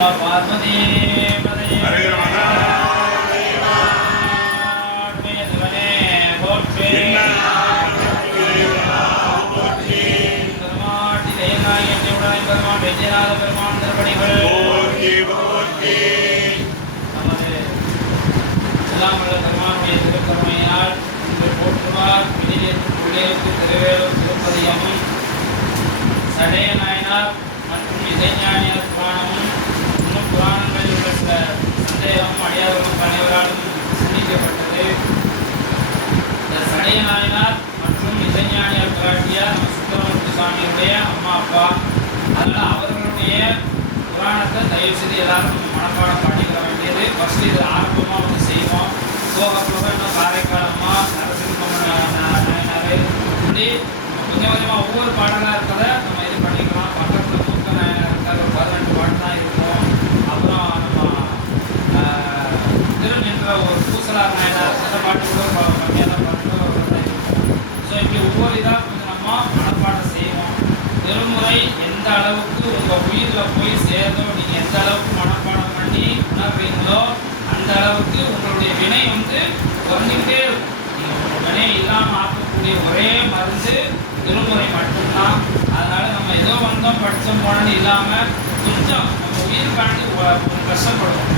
பார்வதி பெருமான் திருப்படிகள் நமது பெருமானுடைய திருக்கருமையால் இன்று போற்றுவார் திருவேலூர் திருப்பதியமும் சடைய நாயனார் மற்றும் இசைஞானியார் புராணமும் இன்னும் புராணங்களில் உள்ள சில சந்தேகமும் அடியார்களும் அனைவராலும் சிந்திக்கப்பட்டது. இந்த சடைய நாயனார் மற்றும் இசைஞானியார் பிராட்டியார் நம்ம சுப்பிரமணிய சுவாமியுடைய அம்மா அப்பா. அதனால் அவர்களுடைய புராணத்தை தயவு செய்து எல்லாரும் நம்ம மனப்பாடம் பாடிக்கிற வேண்டியது. ஃபர்ஸ்ட் இது ஆரம்பமாக வந்து செய்வோம். போக போக இன்னும் காரைக்காலம்மா நாயனார் இப்படி கொஞ்சம் கொஞ்சமாக ஒவ்வொரு பாடலாக இருக்கிறத நம்ம இது பண்ணிக்கலாம். பக்கத்தில் தூக்க நாயனார் இருக்கார், ஒரு 18 பாட்டு தான் இருக்கும். அப்புறம் நம்ம திருநின்ற ஒரு பூசலார் நாயனார் அந்த பாட்டு கூட கம்மியாக தான் பாட்டு இருக்கும். ஸோ இப்படி ஒவ்வொரு இதாக கொஞ்சம் நம்ம மனப்பாடம் செய்வோம். திருமுறை எந்த அளவுக்கு உங்கள் உயிரில் போய் சேருதோ, நீங்கள் எந்த அளவுக்கு மனப்பாடம் பண்ணி உணர்றீங்களோ அந்த அளவுக்கு உங்களுடைய வினை வந்து குறைஞ்சிக்கிட்டே இருக்கும். நீங்கள் வினை இல்லாமல் ஆக்கக்கூடிய ஒரே மருந்து திருமுறை மட்டும்தான். அதனால் நம்ம ஏதோ வந்தோம் படித்தோம் போனது இல்லாமல் கொஞ்சம் நம்ம உயிருக்காண்டி கஷ்டப்படுவோம்.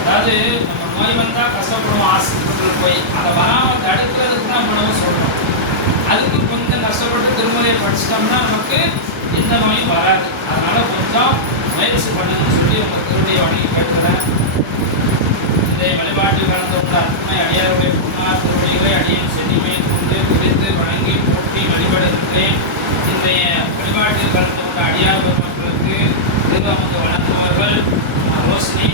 அதாவது நம்ம நோய் வந்தால் கஷ்டப்படுவோம் ஆஸ்பத்திரியில் போய், அதை வராமல் தடுக்கிறதுக்கு தான் இவ்வளவு சொல்கிறோம். அதுக்கு கொஞ்சம் கஷ்டப்பட்டு திருமுறையை படிச்சிட்டோம்னா நமக்கு எந்த நோயும் வராது. அதனால் கொஞ்சம் முயற்சி பண்ணுங்கன்னு சொல்லி உங்கள் திருடைய வணிக கேட்கிறேன். இந்த வழிபாட்டில் கலந்து உள்ள அத்தனை அடியாருடைய புண்ணார் திருவடிகளை அடியின் சென்னிமை கொண்டு குறித்து வணங்கி போட்டி வழிபடுகின்றேன். இன்றைய வழிபாட்டில் கலந்து கொண்ட அடியார் பெருமக்களுக்கு திருவமந்து வழங்குபவர்கள் ரோஷினி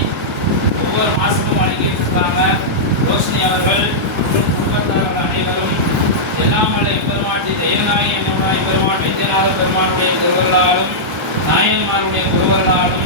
ஒவ்வொரு மாதமும் வழங்கிட்டு இருக்காங்க. ரோஷினி அவர்கள் மற்றும் குடும்பத்தார்கள் அனைவரும் எல்லாமலை பெருமாட்டி தெய்வநாயகி என்னுடைய பெருமான் வைத்தியநாத பெருமானுடைய குருவர்களாலும் நாயன்மாருடைய குருவர்களாலும்